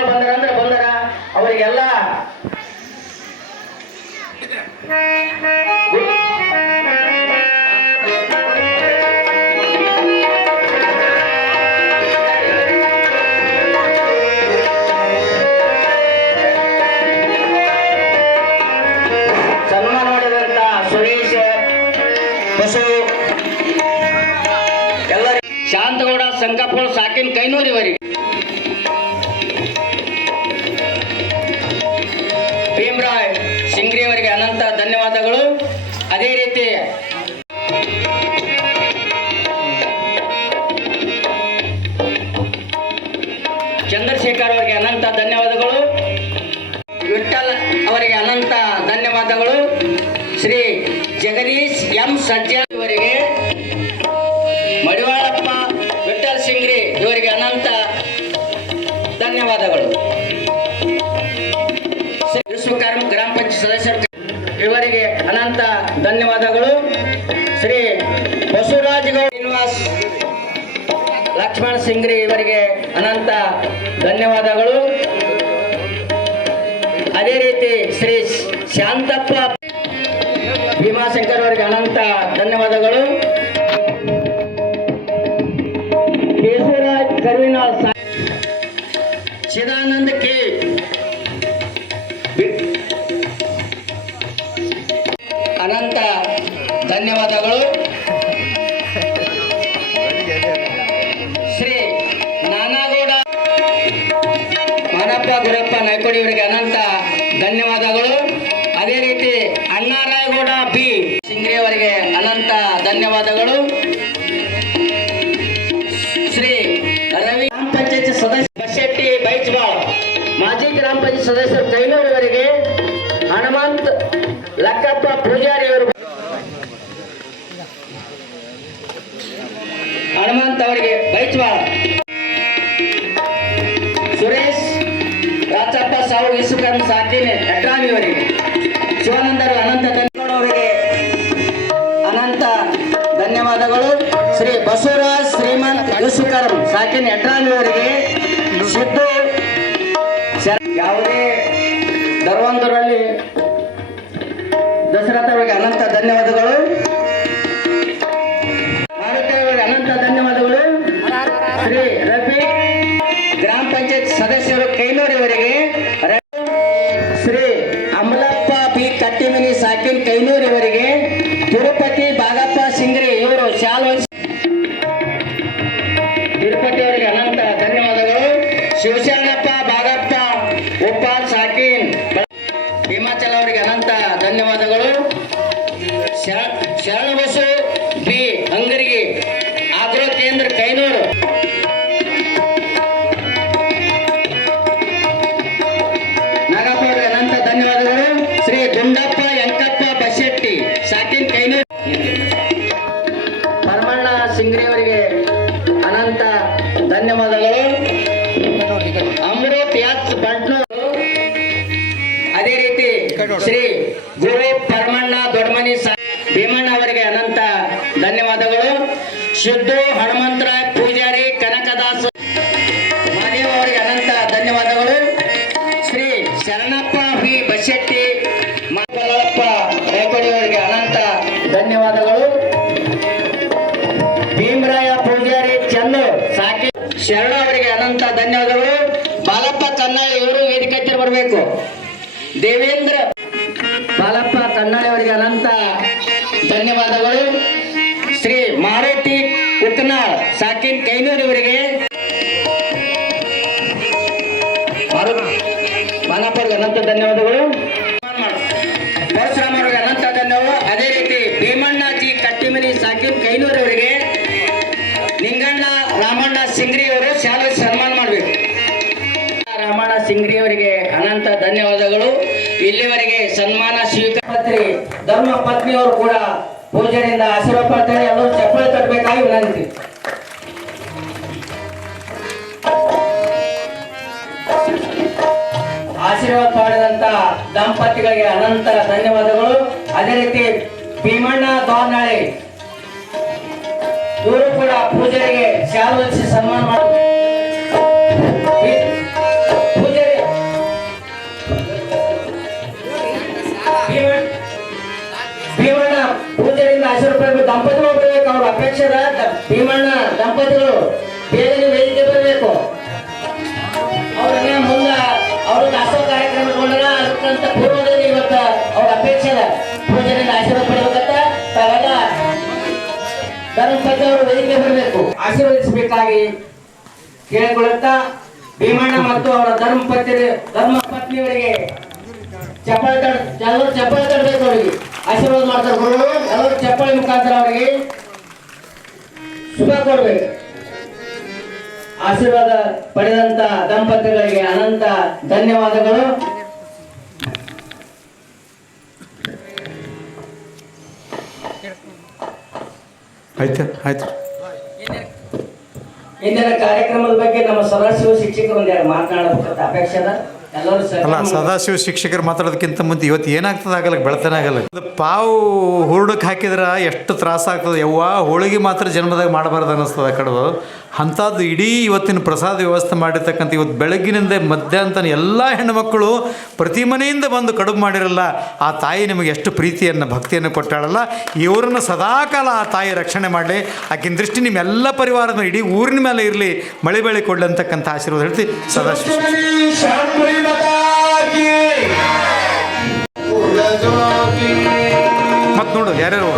ಯಾವಾಗ ಬಂದರ ಅಂದ್ರೆ ಬಂದಾರ ಅವರಿಗೆಲ್ಲ ಸನ್ಮಾನ ಮಾಡಿದಂತ ಸುರೇಶ ಬಸು ಎಲ್ಲರಿಗೂ. ಶಾಂತಗೌಡ ಸಂಕಪ್ಪ ಸಾಕಿನ ಕೈನೂರಿವರಿಗೆ ಧನ್ಯವಾದಗಳು. ವಿಶ್ವಕರ್ಮ ಗ್ರಾಮ ಪಂಚಾಯತ್ ಸದಸ್ಯರು ಇವರಿಗೆ ಅನಂತ ಧನ್ಯವಾದಗಳು. ಶ್ರೀ ಬಸವರಾಜ ಗೌಡ ಶ್ರೀನಿವಾಸ್ ಲಕ್ಷ್ಮಣ ಸಿಂಗ್ರಿ ಇವರಿಗೆ ಅನಂತ ಧನ್ಯವಾದಗಳು. ಅದೇ ರೀತಿ ಶ್ರೀ ಶಾಂತಪ್ಪ ಭೀಮಾಶಂಕರ್ ಅವರಿಗೆ ಅನಂತ ಧನ್ಯವಾದಗಳು. ಅನಂತ ಧನ್ಯವಾದಗಳು. ಶ್ರೀ ನಾನಾಗೌಡ, ಮಾನಪ್ಪ ಗುರಪ್ಪ ನಾಯ್ಕೋಡಿ ಇವರಿಗೆ ಅನಂತ ಧನ್ಯವಾದಗಳು. ಅದೇ ರೀತಿ ಅಣ್ಣಾರಾಯಗೌಡ ಬಿ ಸಿಂಗ್ರಿ ಅವರಿಗೆ ಅನಂತ ಧನ್ಯವಾದಗಳು. ಶ್ರೀ ರವಿ ಗ್ರಾಮ ಪಂಚಾಯತ್ ಸದಸ್ಯ ಬಶೆಟ್ಟಿ ಬೈಚ್ಬಾಳ್ ಮಾಜಿ ಗ್ರಾಮ ಪಂಚಾಯತ್ ಸದಸ್ಯರು ಹೆಟ್ರಾಮಿ ಅವರಿಗೆ ಶಿವಾನಂದರು ಅನಂತ ಧನ್ಯವಾದವರಿಗೆ ಅನಂತ ಧನ್ಯವಾದಗಳು. ಶ್ರೀ ಬಸವರಾಜ್ ಶ್ರೀಮಂತ್ ವಿಶ್ವಕರ್ಮ ಸಾಕಿನ ಹೆಟ್ರಾಮಿ ಅವರಿಗೆ ಸಿದ್ದು ಯಾವುದೇ ಧರ್ವಂತರಲ್ಲಿ ದಸರಾ ಅನಂತ ಧನ್ಯವಾದಗಳು. ತಿರುಪತಿ ಬಾಗಪ್ಪ ಸಿಂಗ್ರಿ ಇವರು ಶಾಲ್ ತಿರುಪತಿ ಅವರಿಗೆ ಅನಂತ ಧನ್ಯವಾದಗಳು. ಶಿವಶರಣಪ್ಪ ಬಾಗಪ್ಪ ಉಪ್ಪಾಲ್, ಸಾಕಿನ್ ಹಿಮಾಚಲ ಅವರಿಗೆ ಅನಂತ ಧನ್ಯವಾದಗಳು. ಶರಣ ಬಸು ಬಿ ಅಂಗರಿಗೆ ಆಗ್ರೋ ಕೇಂದ್ರ ಕೈನೂರು. ಅದೇ ರೀತಿ ಶ್ರೀ ಗುರು ಪರಮಣ್ಣ ದೊಡ್ಡಮನಿ ಸಾ- ಭೀಮಣ್ಣ ಅವರಿಗೆ ಅನಂತ ಧನ್ಯವಾದಗಳು. ಶುದ್ಧ ಹನುಮಂತರಾಯ್ ಪೂಜಾರಿ ಕನಕದಾಸ್ ಮಹಾದೇವ್ ಅವರಿಗೆ ಅನಂತ ಧನ್ಯವಾದಗಳು. ಶ್ರೀ ಶರಣಪ್ಪ ವಿ ಬಶೆಟ್ಟಿ ಮಲ್ಲಪ್ಪ ರೇಪಡಿ ಅವರಿಗೆ ಅನಂತ ಧನ್ಯವಾದಗಳು. ಭೀಮರಾಯ ಪೂಜಾರಿ ಚಂದು ಸಾಕಿ ಶರಣ ಅವರಿಗೆ ಅನಂತ ಧನ್ಯವಾದಗಳು. ಕನ್ನಳ್ಳಿ ಇವರು ವೇದಿಕೆ ಹತ್ತಿರ ಬರಬೇಕು. ದೇವೇಂದ್ರ ಬಾಲಪ್ಪ ಕನ್ನಳ್ಳಿ ಅವರಿಗೆ ಅನಂತ ಧನ್ಯವಾದಗಳು. ಶ್ರೀ ಮಾರುತಿ ಉತ್ನಾಳ್ ಸಾಕಿನ್ ಕೈನೂರ್ ಇವರಿಗೆ ಬಾಲಪ್ಪ ಅವರಿಗೆ ಅನಂತ ಧನ್ಯವಾದಗಳು. ಪರಶುರಾಮ ಅವರಿಗೆ ಅನಂತ ಧನ್ಯವಾದ ಅದೇ ರೀತಿ ಭೀಮಣ್ಣಾಜಿ ಕಟ್ಟಿಮನಿ ಸಾಕಿನ್ ಕೈನೂರ್ ಅವರಿಗೆ. ಸಿಂಗ್ರಿ ಅವರಿಗೆ ಅನಂತ ಧನ್ಯವಾದಗಳು. ಇಲ್ಲಿವರೆಗೆ ಸನ್ಮಾನ ಸ್ವೀಕಾರ ಧರ್ಮ ಪತ್ನಿಯವರು ಕೂಡ ಪೂಜೆಯಿಂದ ಆಶೀರ್ವಾದ ಪಡ್ತಾರೆ ಅವರು ಚಪ್ಪಲಿ ತರಬೇಕಾಗಿ ವಿನಂತಿ. ಆಶೀರ್ವಾದ ಮಾಡಿದಂತ ದಂಪತಿಗಳಿಗೆ ಅನಂತ ಧನ್ಯವಾದಗಳು. ಅದೇ ರೀತಿ ಭೀಮಣ್ಣ ದೋರ್ನಾಳಿ ಇವರು ಕೂಡ ಪೂಜೆಗೆ ಶಾಲು ಸನ್ಮಾನ ಮಾಡಿ ಲಕ್ಷ ರೂಪಾಯಿ ದಂಪತಿಗಳು ಬರಬೇಕು ಅವ್ರ ಅಪೇಕ್ಷರ ಭೀಮಣ್ಣ, ದಂಪತಿಗಳು, ಬೇಗನೆ ವೇದಿಕೆ ಬರಬೇಕು. ಅವ್ರನ್ನೇ ಮುಂದೆ ಅವ್ರ ದಾಸೋಹ ಕಾರ್ಯಕ್ರಮಗೊಂಡಾರ ಅದಕ್ಕಂತ ಪೂರ್ವದಲ್ಲಿ ಇವತ್ತ ಅವ್ರ ಅಪೇಕ್ಷರ ಪೂಜೆಯಲ್ಲಿ ಆಶೀರ್ವಾದ ಪಡೆಯಬೇಕಂತ ತಾವೆಲ್ಲ ಧರ್ಮಪತಿ ಅವರು ವೇದಿಕೆ ಬರಬೇಕು. ಆಶೀರ್ವದಿಸಬೇಕಾಗಿ ಕೇಳಿಕೊಳ್ಳುತ್ತಾ ಭೀಮಣ್ಣ ಮತ್ತು ಅವರ ಧರ್ಮಪತಿ ಧರ್ಮ ಪತ್ನಿಯವರಿಗೆ ಚಪ್ಪಳ ತಡ ಚಪ್ಪಲಿ ತಡಬೇಕು ಅವರಿಗೆ. ಆಶೀರ್ವಾದ ಮಾಡ್ತಾರೆ ಗುರು. ಎಲ್ಲರೂ ಚಪ್ಪಾಳಿ ಮುಖಾಂತರ ಅವರಿಗೆ ಶುಭ ಕೊಡ್ಬೇಕು ಆಶೀರ್ವಾದ ಪಡೆದಂತ ದಂಪತಿಗಳಿಗೆ ಅನಂತ ಧನ್ಯವಾದಗಳು. ಆಯ್ತು ಆಯ್ತು. ಇಂದಿನ ಕಾರ್ಯಕ್ರಮದ ಬಗ್ಗೆ ನಮ್ಮ ಸದಾಶಿವ ಶಿಕ್ಷಕರು ಒಂದೆರಡು ಮಾತನಾಡಬೇಕಂತ ಅಪೇಕ್ಷೆ ಅದ. ಅಲ್ಲ, ಸದಾಶಿವ ಶಿಕ್ಷಕರು ಮಾತಾಡೋದಕ್ಕಿಂತ ಮುಂದೆ ಇವತ್ತು ಏನಾಗ್ತದೆ ಆಗಲ್ಲ ಬೆಳತನ ಆಗಲ್ಲ. ಪಾವು ಹುರುಡಕ್ಕೆ ಹಾಕಿದ್ರೆ ಎಷ್ಟು ತ್ರಾಸ ಆಗ್ತದೆ. ಯವ್ವ, ಹೋಳಿಗೆ ಮಾತ್ರ ಜನ್ಮದಾಗ ಮಾಡಬಾರ್ದು ಅನ್ನಿಸ್ತದೆ ಆ ಅಂಥದ್ದು ಇಡೀ ಇವತ್ತಿನ ಪ್ರಸಾದ ವ್ಯವಸ್ಥೆ ಮಾಡಿರ್ತಕ್ಕಂಥ ಇವತ್ತು ಬೆಳಗ್ಗಿನಿಂದ ಮಧ್ಯಾಹ್ನ ಎಲ್ಲ ಹೆಣ್ಣುಮಕ್ಕಳು ಪ್ರತಿ ಮನೆಯಿಂದ ಬಂದು ಕಡುಬು ಮಾಡಿರಲ್ಲ, ಆ ತಾಯಿ ನಿಮಗೆ ಎಷ್ಟು ಪ್ರೀತಿಯನ್ನು, ಭಕ್ತಿಯನ್ನು ಕೊಟ್ಟಾಳಲ್ಲ? ಇವರನ್ನು ಸದಾಕಾಲ ಆ ತಾಯಿ ರಕ್ಷಣೆ ಮಾಡಲಿ. ಆಕಿನ ದೃಷ್ಟಿ ನಿಮ್ಮೆಲ್ಲ ಪರಿವಾರದ ಇಡೀ ಊರಿನ ಮೇಲೆ ಇರಲಿ. ಮಳೆ ಬೆಳೆ ಕೊಡಲಿ ಅಂತಕ್ಕಂಥ ಆಶೀರ್ವಾದ ಹೇಳ್ತಿ ಸದಾಶಿವ. ಮತ್ತು ನೋಡು ಯಾರ್ಯಾರು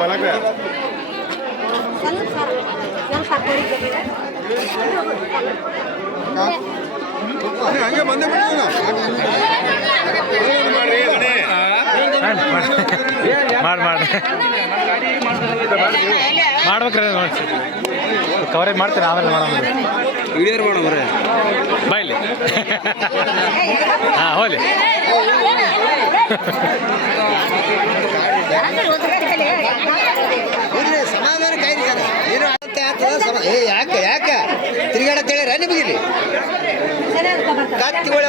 ಮಲಗ ಹಂಗೆ ಬಂದೇ ಬಿಡ್ತೀವಿ ಮಾಡ್ರಿ ಮಾಡಿ ಮಾಡಿ. ಮಾಡ್ಬೇಕ್ರೆ ನೋಡಿ ಕವರೇಜ್ ಮಾಡ್ತೀನಿ ಆಮೇಲೆ ಮಾಡೋಣ ವಿಡಿಯೋ ಮಾಡೋಮ್ರೆ ಬಾಯ್ಲಿ ಹಾಂ ಹೋಲಿ ಸಮಾಧಾನ ಕಾಯ್ರಿ ಸರ್ ಏನು ಆಗತ್ತೆ ಆಗ್ತದ ಸಮ ಏ ಯಾಕೆ ಯಾಕೆ? ತಿರುಗಾಡ ನಿಮಗಿಲ್ಲಿ ನಿಮಗೆ ಇಲ್ಲಿ? ಕತ್ತಿಗಳು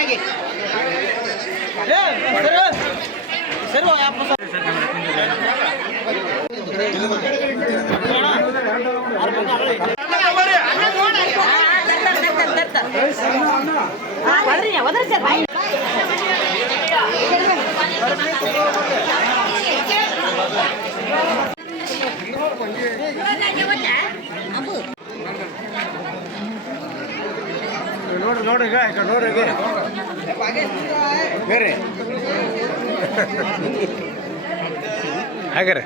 ಈಗ ಈ ಕಡೆ ನೋಡ್ರಿ ಈಗ. ಬೇರೆ. ಹಾಗಾರೆ.